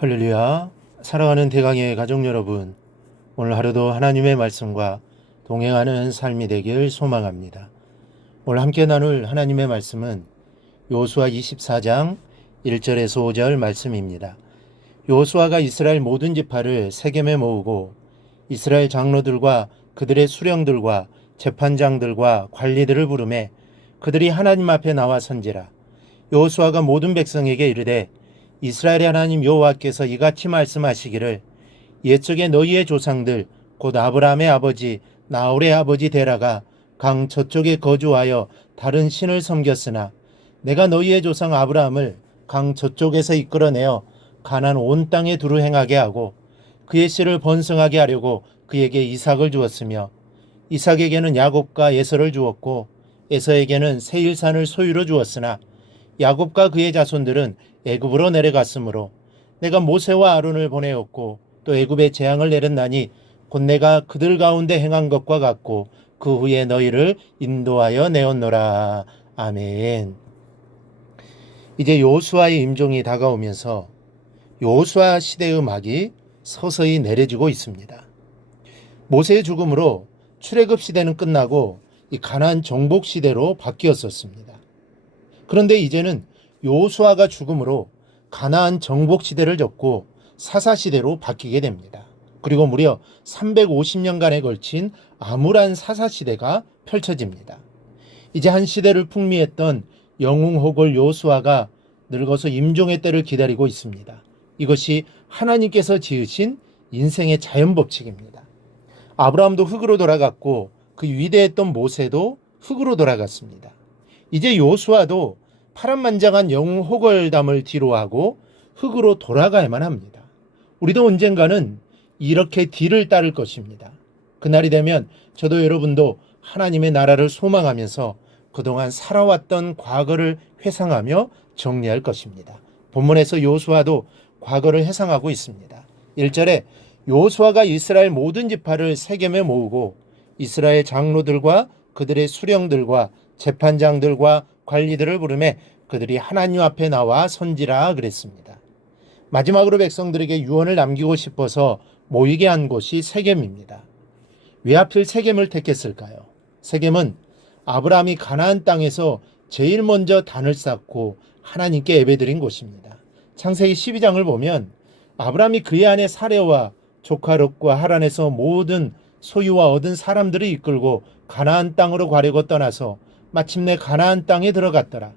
할렐루야. 사랑하는 대강의 가족 여러분, 오늘 하루도 하나님의 말씀과 동행하는 삶이 되길 소망합니다. 오늘 함께 나눌 하나님의 말씀은 여호수아 24장 1절에서 5절 말씀입니다. 여호수아가 이스라엘 모든 지파를 세겜에 모으고 이스라엘 장로들과 그들의 수령들과 재판장들과 관리들을 부르매 그들이 하나님 앞에 나와 선지라. 여호수아가 모든 백성에게 이르되 이스라엘의 하나님 여호와께서 이같이 말씀하시기를 옛적에 너희의 조상들 곧 아브라함의 아버지 나홀의 아버지 데라가 강 저쪽에 거주하여 다른 신을 섬겼으나 내가 너희의 조상 아브라함을 강 저쪽에서 이끌어내어 가나안 온 땅에 두루 행하게 하고 그의 씨를 번성하게 하려고 그에게 이삭을 주었으며 이삭에게는 야곱과 에서를 주었고 에서에게는 세일산을 소유로 주었으나 야곱과 그의 자손들은 애굽으로 내려갔으므로 내가 모세와 아론을 보내었고 또 애굽에 재앙을 내렸나니 곧 내가 그들 가운데 행한 것과 같고 그 후에 너희를 인도하여 내었노라. 아멘. 이제 여호수아의 임종이 다가오면서 여호수아 시대의 막이 서서히 내려지고 있습니다. 모세의 죽음으로 출애굽 시대는 끝나고 이 가나안 정복 시대로 바뀌었었습니다. 그런데 이제는 여호수아가 죽음으로 가나안 정복 시대를 접고 사사 시대로 바뀌게 됩니다. 그리고 무려 350년간에 걸친 암울한 사사 시대가 펼쳐집니다. 이제 한 시대를 풍미했던 영웅호골 여호수아가 늙어서 임종의 때를 기다리고 있습니다. 이것이 하나님께서 지으신 인생의 자연법칙입니다. 아브라함도 흙으로 돌아갔고 그 위대했던 모세도 흙으로 돌아갔습니다. 이제 여호수아도 파란만장한 영웅 호걸담을 뒤로하고 흙으로 돌아가야만 합니다. 우리도 언젠가는 이렇게 뒤를 따를 것입니다. 그날이 되면 저도 여러분도 하나님의 나라를 소망하면서 그동안 살아왔던 과거를 회상하며 정리할 것입니다. 본문에서 여호수아도 과거를 회상하고 있습니다. 1절에 여호수아가 이스라엘 모든 지파를 세겜에 모으고 이스라엘 장로들과 그들의 수령들과 재판장들과 관리들을 부르매 그들이 하나님 앞에 나와 선지라 그랬습니다. 마지막으로 백성들에게 유언을 남기고 싶어서 모이게 한 곳이 세겜입니다. 왜 하필 세겜을 택했을까요? 세겜은 아브라함이 가나안 땅에서 제일 먼저 단을 쌓고 하나님께 예배드린 곳입니다. 창세기 12장을 보면 아브라함이 그의 아내 사레와 조카 롯과 하란에서 모든 소유와 얻은 사람들을 이끌고 가나안 땅으로 가려고 떠나서 마침내 가나안 땅에 들어갔더라.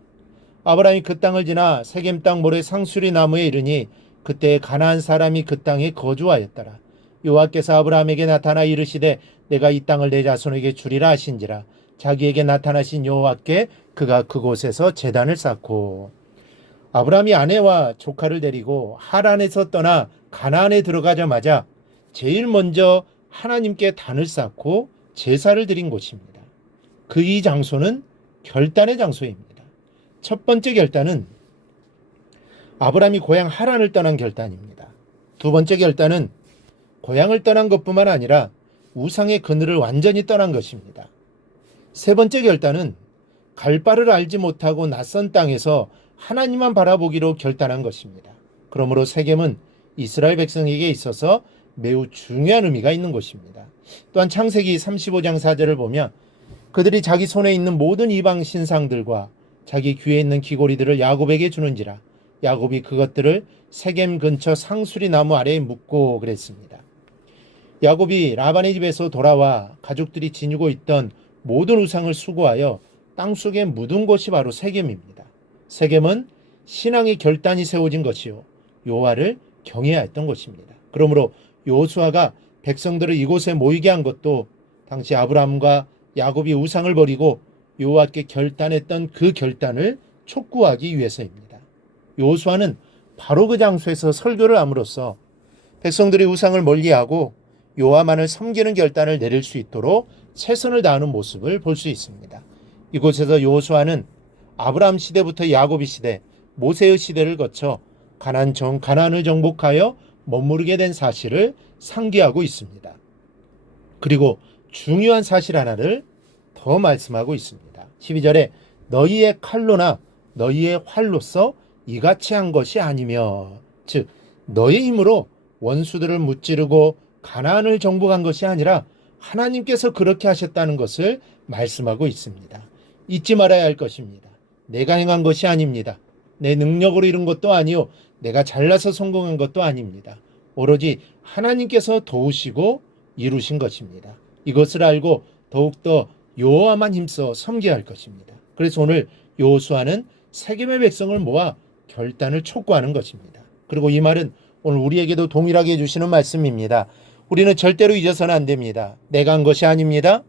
아브라함이 그 땅을 지나 세겜 땅 모래 상수리 나무에 이르니 그때 가나안 사람이 그 땅에 거주하였더라. 여호와께서 아브라함에게 나타나 이르시되 내가 이 땅을 내 자손에게 주리라 하신지라. 자기에게 나타나신 여호와께 그가 그곳에서 제단을 쌓고 아브라함이 아내와 조카를 데리고 하란에서 떠나 가나안에 들어가자마자 제일 먼저 하나님께 단을 쌓고 제사를 드린 곳입니다. 그 이 장소는 결단의 장소입니다. 첫 번째 결단은 아브라함이 고향 하란을 떠난 결단입니다. 두 번째 결단은 고향을 떠난 것뿐만 아니라 우상의 그늘을 완전히 떠난 것입니다. 세 번째 결단은 갈 바를 알지 못하고 낯선 땅에서 하나님만 바라보기로 결단한 것입니다. 그러므로 세겜은 이스라엘 백성에게 있어서 매우 중요한 의미가 있는 곳입니다. 또한 창세기 35장 4절을 보면 그들이 자기 손에 있는 모든 이방 신상들과 자기 귀에 있는 귀고리들을 야곱에게 주는지라 야곱이 그것들을 세겜 근처 상수리 나무 아래에 묻고 그랬습니다. 야곱이 라반의 집에서 돌아와 가족들이 지니고 있던 모든 우상을 수거하여 땅속에 묻은 곳이 바로 세겜입니다. 세겜은 신앙의 결단이 세워진 것이요 여호와를 경외해야 했던 곳입니다. 그러므로 여호수아가 백성들을 이곳에 모이게 한 것도 당시 아브라함과 야곱이 우상을 버리고 여호와께 결단했던 그 결단을 촉구하기 위해서입니다. 여호수아는 바로 그 장소에서 설교를 함으로써 백성들이 우상을 멀리하고 여호와만을 섬기는 결단을 내릴 수 있도록 최선을 다하는 모습을 볼 수 있습니다. 이곳에서 여호수아는 아브라함 시대부터 야곱의 시대, 모세의 시대를 거쳐 가나안을 정복하여 머무르게 된 사실을 상기하고 있습니다. 그리고 중요한 사실 하나를 더 말씀하고 있습니다. 12절에 너희의 칼로나 너희의 활로서 이같이 한 것이 아니며 즉 너의 힘으로 원수들을 무찌르고 가나안을 정복한 것이 아니라 하나님께서 그렇게 하셨다는 것을 말씀하고 있습니다. 잊지 말아야 할 것입니다. 내가 행한 것이 아닙니다. 내 능력으로 이룬 것도 아니요, 내가 잘나서 성공한 것도 아닙니다. 오로지 하나님께서 도우시고 이루신 것입니다. 이것을 알고 더욱더 여호와만 힘써 섬겨야 할 것입니다. 그래서 오늘 여호수아는 세겜의 백성을 모아 결단을 촉구하는 것입니다. 그리고 이 말은 오늘 우리에게도 동일하게 해주시는 말씀입니다. 우리는 절대로 잊어서는 안 됩니다. 내가 한 것이 아닙니다.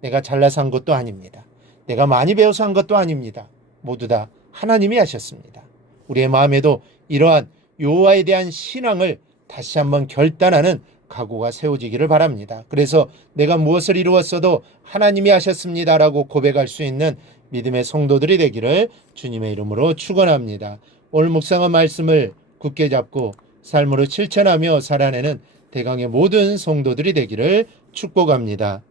내가 잘나서 한 것도 아닙니다. 내가 많이 배워서 한 것도 아닙니다. 모두 다 하나님이 하셨습니다. 우리의 마음에도 이러한 여호와에 대한 신앙을 다시 한번 결단하는 각오가 세워지기를 바랍니다. 그래서 내가 무엇을 이루었어도 하나님이 하셨습니다라고 고백할 수 있는 믿음의 성도들이 되기를 주님의 이름으로 축원합니다. 오늘 묵상한 말씀을 굳게 잡고 삶으로 실천하며 살아내는 대강의 모든 성도들이 되기를 축복합니다.